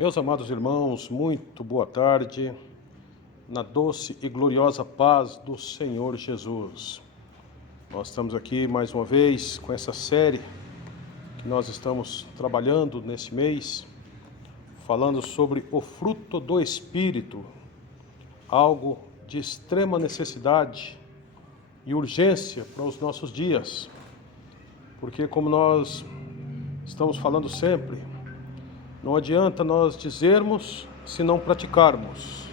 Meus amados irmãos, muito boa tarde, na doce e gloriosa paz do Senhor Jesus. Nós estamos aqui mais uma vez com essa série que nós estamos trabalhando nesse mês, falando sobre o fruto do Espírito, algo de extrema necessidade e urgência para os nossos dias, porque como nós estamos falando sempre, não adianta nós dizermos se não praticarmos.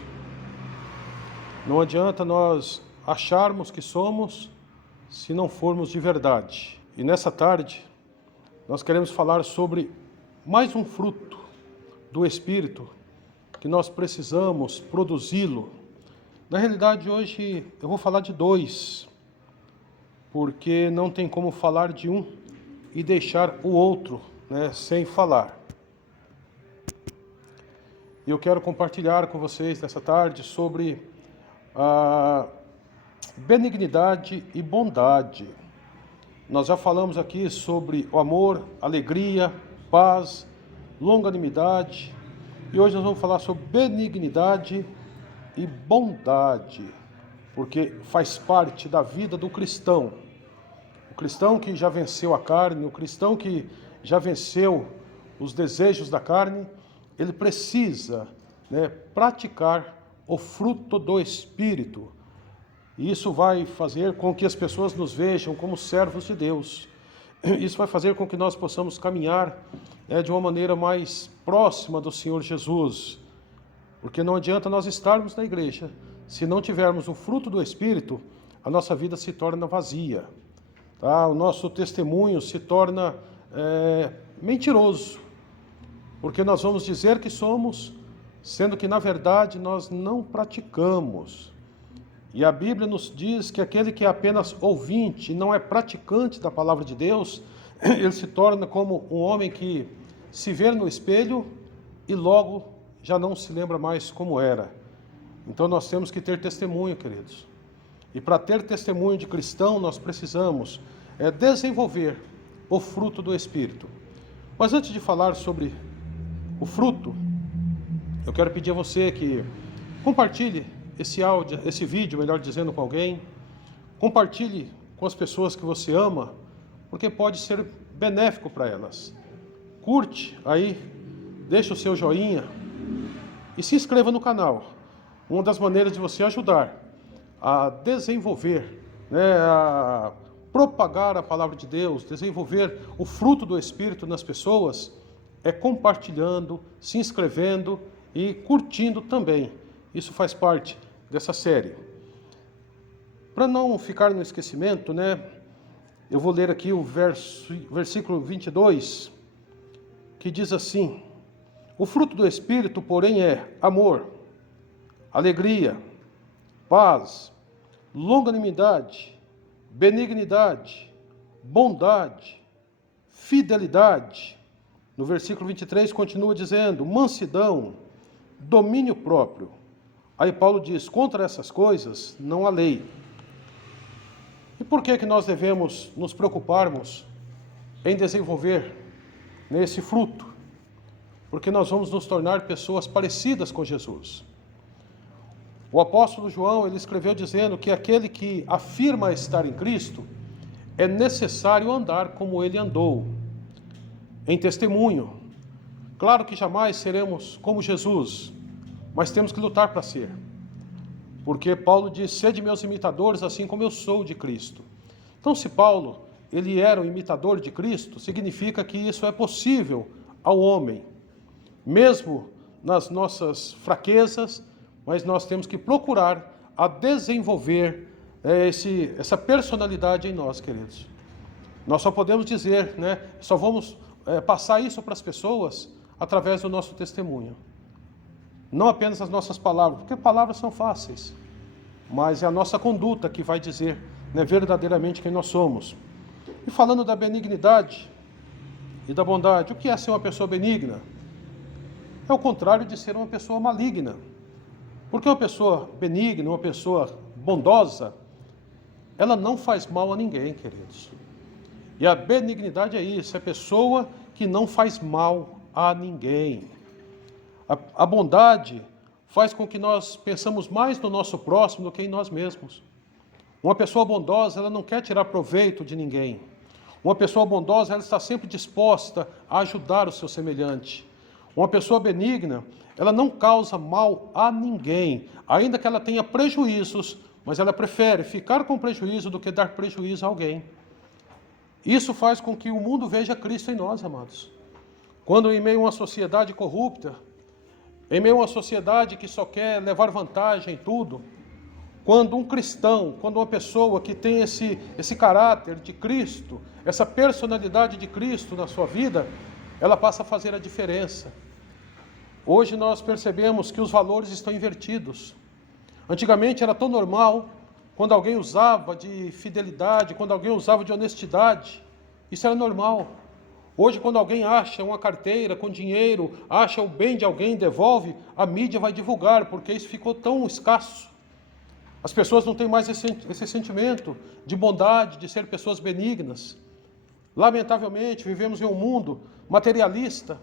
Não adianta nós acharmos que somos se não formos de verdade. E nessa tarde, nós queremos falar sobre mais um fruto do Espírito que nós precisamos produzi-lo. Na realidade, hoje eu vou falar de dois, porque não tem como falar de um e deixar o outro, sem falar. E eu quero compartilhar com vocês nessa tarde sobre a benignidade e bondade. Nós já falamos aqui sobre o amor, alegria, paz, longanimidade. E hoje nós vamos falar sobre benignidade e bondade, porque faz parte da vida do cristão. O cristão que já venceu a carne, o cristão que já venceu os desejos da carne, ele precisa praticar o fruto do Espírito. E isso vai fazer com que as pessoas nos vejam como servos de Deus. Isso vai fazer com que nós possamos caminhar de uma maneira mais próxima do Senhor Jesus. Porque não adianta nós estarmos na igreja, se não tivermos o fruto do Espírito, a nossa vida se torna vazia. Tá? O nosso testemunho se torna mentiroso. Porque nós vamos dizer que somos, sendo que na verdade nós não praticamos. E a Bíblia nos diz que aquele que é apenas ouvinte e não é praticante da palavra de Deus, ele se torna como um homem que se vê no espelho e logo já não se lembra mais como era. Então nós temos que ter testemunho, queridos. E para ter testemunho de cristão, nós precisamos desenvolver o fruto do Espírito. Mas antes de falar sobre o fruto, eu quero pedir a você que compartilhe esse áudio, esse vídeo, melhor dizendo, com alguém. Compartilhe com as pessoas que você ama, porque pode ser benéfico para elas. Curte aí, deixa o seu joinha e se inscreva no canal. Uma das maneiras de você ajudar a desenvolver, a propagar a palavra de Deus, desenvolver o fruto do Espírito nas pessoas, é compartilhando, se inscrevendo e curtindo também. Isso faz parte dessa série. Para não ficar no esquecimento, eu vou ler aqui o versículo 22, que diz assim: o fruto do Espírito, porém, é amor, alegria, paz, longanimidade, benignidade, bondade, fidelidade. No versículo 23 continua dizendo, mansidão, domínio próprio. Aí Paulo diz, contra essas coisas não há lei. E por que nós devemos nos preocuparmos em desenvolver esse fruto? Porque nós vamos nos tornar pessoas parecidas com Jesus. O apóstolo João, ele escreveu dizendo que aquele que afirma estar em Cristo, é necessário andar como ele andou, em testemunho. Claro que jamais seremos como Jesus, mas temos que lutar para ser. Porque Paulo diz, sede meus imitadores, assim como eu sou de Cristo. Então, se Paulo, ele era um imitador de Cristo, significa que isso é possível ao homem. Mesmo nas nossas fraquezas, mas nós temos que procurar a desenvolver essa personalidade em nós, queridos. Nós só podemos dizer, só vamos passar isso para as pessoas através do nosso testemunho. Não apenas as nossas palavras, porque palavras são fáceis, mas é a nossa conduta que vai dizer verdadeiramente quem nós somos. E falando da benignidade e da bondade, o que é ser uma pessoa benigna? É o contrário de ser uma pessoa maligna. Porque uma pessoa benigna, uma pessoa bondosa, ela não faz mal a ninguém, queridos. E a benignidade é isso, é a pessoa que não faz mal a ninguém. A bondade faz com que nós pensamos mais no nosso próximo do que em nós mesmos. Uma pessoa bondosa, ela não quer tirar proveito de ninguém. Uma pessoa bondosa, ela está sempre disposta a ajudar o seu semelhante. Uma pessoa benigna, ela não causa mal a ninguém, ainda que ela tenha prejuízos, mas ela prefere ficar com prejuízo do que dar prejuízo a alguém. Isso faz com que o mundo veja Cristo em nós, amados. Quando em meio a uma sociedade corrupta, em meio a uma sociedade que só quer levar vantagem em tudo, quando um cristão, quando uma pessoa que tem esse caráter de Cristo, essa personalidade de Cristo na sua vida, ela passa a fazer a diferença. Hoje nós percebemos que os valores estão invertidos. Antigamente era tão normal, quando alguém usava de fidelidade, quando alguém usava de honestidade, isso era normal. Hoje, quando alguém acha uma carteira com dinheiro, acha o bem de alguém, devolve, a mídia vai divulgar, porque isso ficou tão escasso. As pessoas não têm mais esse sentimento de bondade, de ser pessoas benignas. Lamentavelmente, vivemos em um mundo materialista,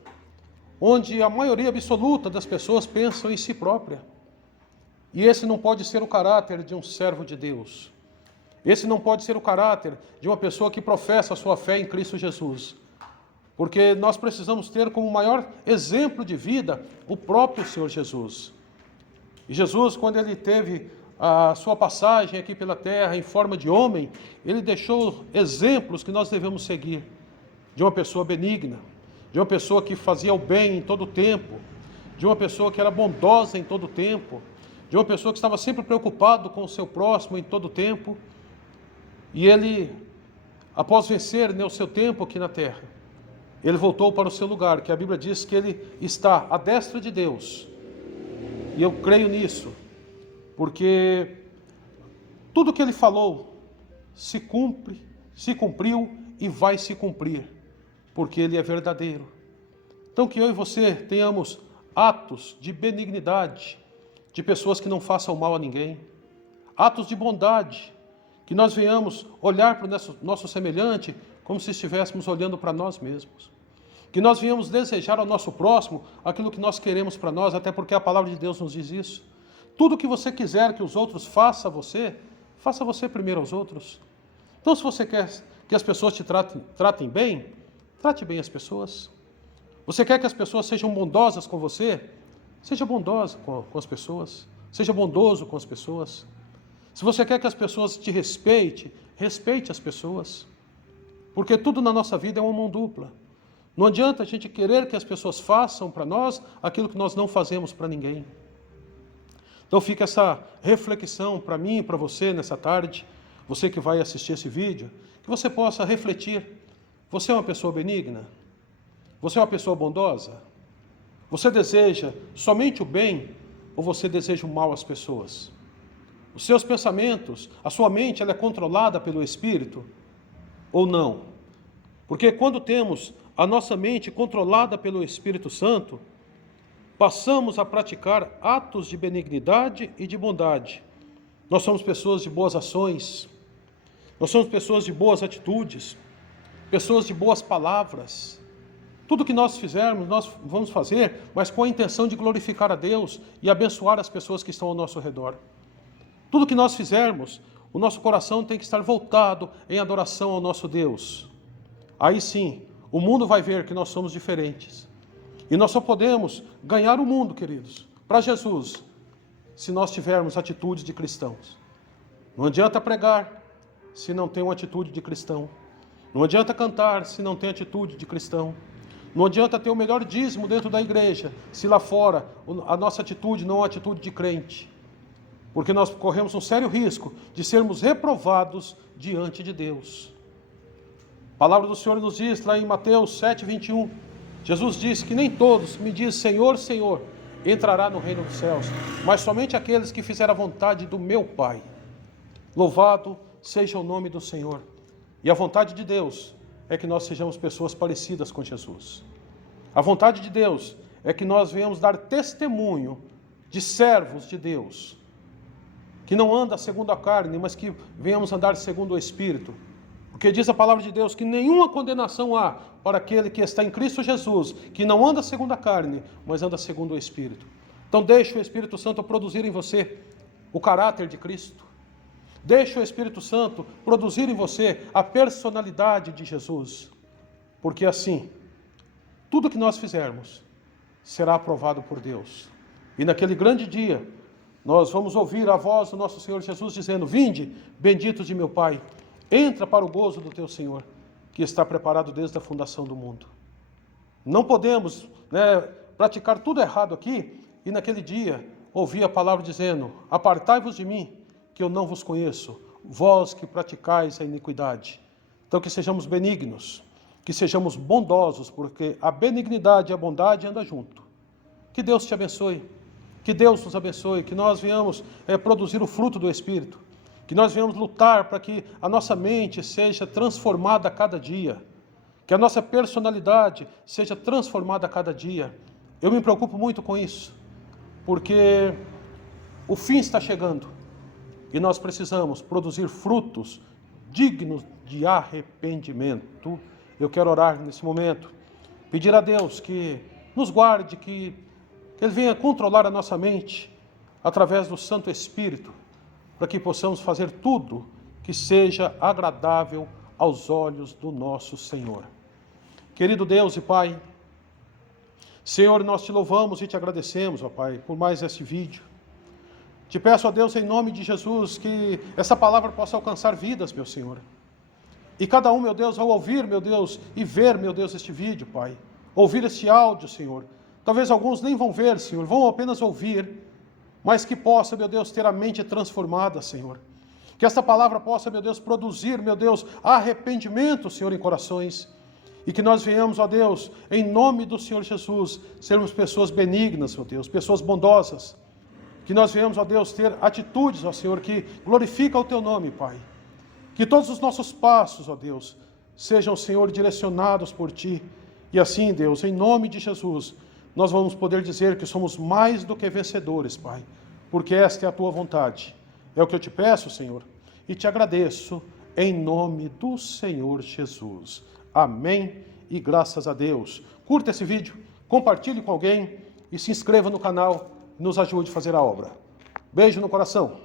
onde a maioria absoluta das pessoas pensam em si própria. E esse não pode ser o caráter de um servo de Deus. Esse não pode ser o caráter de uma pessoa que professa a sua fé em Cristo Jesus. Porque nós precisamos ter como maior exemplo de vida o próprio Senhor Jesus. E Jesus, quando ele teve a sua passagem aqui pela terra em forma de homem, ele deixou exemplos que nós devemos seguir. De uma pessoa benigna, de uma pessoa que fazia o bem em todo o tempo, de uma pessoa que era bondosa em todo o tempo, de uma pessoa que estava sempre preocupado com o seu próximo em todo o tempo. E ele, após vencer o seu tempo aqui na terra, ele voltou para o seu lugar, que a Bíblia diz que ele está à destra de Deus. E eu creio nisso, porque tudo que ele falou se cumpriu e vai se cumprir, porque ele é verdadeiro. Então que eu e você tenhamos atos de benignidade, de pessoas que não façam mal a ninguém, atos de bondade, que nós venhamos olhar para o nosso semelhante como se estivéssemos olhando para nós mesmos. Que nós venhamos desejar ao nosso próximo aquilo que nós queremos para nós, até porque a palavra de Deus nos diz isso. Tudo que você quiser que os outros façam a você, faça você primeiro aos outros. Então, se você quer que as pessoas te tratem bem, trate bem as pessoas. Você quer que as pessoas sejam bondosas com você? Seja bondosa com as pessoas. Seja bondoso com as pessoas. Se você quer que as pessoas te respeitem, respeite as pessoas. Porque tudo na nossa vida é uma mão dupla. Não adianta a gente querer que as pessoas façam para nós aquilo que nós não fazemos para ninguém. Então fica essa reflexão para mim e para você nessa tarde, você que vai assistir esse vídeo, que você possa refletir. Você é uma pessoa benigna? Você é uma pessoa bondosa? Você deseja somente o bem ou você deseja o mal às pessoas? Os seus pensamentos, a sua mente, ela é controlada pelo Espírito ou não? Porque quando temos a nossa mente controlada pelo Espírito Santo, passamos a praticar atos de benignidade e de bondade. Nós somos pessoas de boas ações, nós somos pessoas de boas atitudes, pessoas de boas palavras. Tudo que nós fizermos, nós vamos fazer, mas com a intenção de glorificar a Deus e abençoar as pessoas que estão ao nosso redor. Tudo que nós fizermos, o nosso coração tem que estar voltado em adoração ao nosso Deus. Aí sim, o mundo vai ver que nós somos diferentes. E nós só podemos ganhar o mundo, queridos, para Jesus, se nós tivermos atitudes de cristãos. Não adianta pregar se não tem uma atitude de cristão. Não adianta cantar se não tem atitude de cristão. Não adianta ter o melhor dízimo dentro da igreja, se lá fora a nossa atitude não é uma atitude de crente. Porque nós corremos um sério risco de sermos reprovados diante de Deus. A palavra do Senhor nos diz lá em Mateus 7:21, Jesus disse que nem todos me dizem Senhor, Senhor, entrará no reino dos céus, mas somente aqueles que fizeram a vontade do meu Pai. Louvado seja o nome do Senhor. E a vontade de Deus é que nós sejamos pessoas parecidas com Jesus. A vontade de Deus é que nós venhamos dar testemunho de servos de Deus, que não anda segundo a carne, mas que venhamos andar segundo o Espírito. Porque diz a palavra de Deus que nenhuma condenação há para aquele que está em Cristo Jesus, que não anda segundo a carne, mas anda segundo o Espírito. Então deixe o Espírito Santo produzir em você o caráter de Cristo. Deixe o Espírito Santo produzir em você a personalidade de Jesus. Porque assim, tudo que nós fizermos será aprovado por Deus. E naquele grande dia, nós vamos ouvir a voz do nosso Senhor Jesus dizendo: vinde, benditos de meu Pai, entra para o gozo do teu Senhor, que está preparado desde a fundação do mundo. Não podemos praticar tudo errado aqui e naquele dia ouvir a palavra dizendo: apartai-vos de mim, que eu não vos conheço, vós que praticais a iniquidade. Então que sejamos benignos, que sejamos bondosos, porque a benignidade e a bondade andam junto. Que Deus te abençoe, que Deus nos abençoe, que nós venhamos produzir o fruto do Espírito, que nós venhamos lutar para que a nossa mente seja transformada a cada dia, que a nossa personalidade seja transformada a cada dia. Eu me preocupo muito com isso, porque o fim está chegando e nós precisamos produzir frutos dignos de arrependimento. Eu quero orar nesse momento, pedir a Deus que nos guarde, que Ele venha controlar a nossa mente através do Santo Espírito, para que possamos fazer tudo que seja agradável aos olhos do nosso Senhor. Querido Deus e Pai, Senhor, nós te louvamos e te agradecemos, ó Pai, por mais esse vídeo. Te peço, ó Deus, em nome de Jesus, que essa palavra possa alcançar vidas, meu Senhor. E cada um, meu Deus, ao ouvir, meu Deus, e ver, meu Deus, este vídeo, Pai, ouvir este áudio, Senhor. Talvez alguns nem vão ver, Senhor, vão apenas ouvir, mas que possa, meu Deus, ter a mente transformada, Senhor. Que esta palavra possa, meu Deus, produzir, meu Deus, arrependimento, Senhor, em corações. E que nós venhamos, ó Deus, em nome do Senhor Jesus, sermos pessoas benignas, ó Deus, pessoas bondosas. Que nós venhamos, ó Deus, ter atitudes, ó Senhor, que glorificam o Teu nome, Pai. Que todos os nossos passos, ó Deus, sejam, Senhor, direcionados por Ti. E assim, Deus, em nome de Jesus, nós vamos poder dizer que somos mais do que vencedores, Pai, porque esta é a Tua vontade. É o que eu te peço, Senhor, e te agradeço em nome do Senhor Jesus. Amém e graças a Deus. Curta esse vídeo, compartilhe com alguém e se inscreva no canal e nos ajude a fazer a obra. Beijo no coração.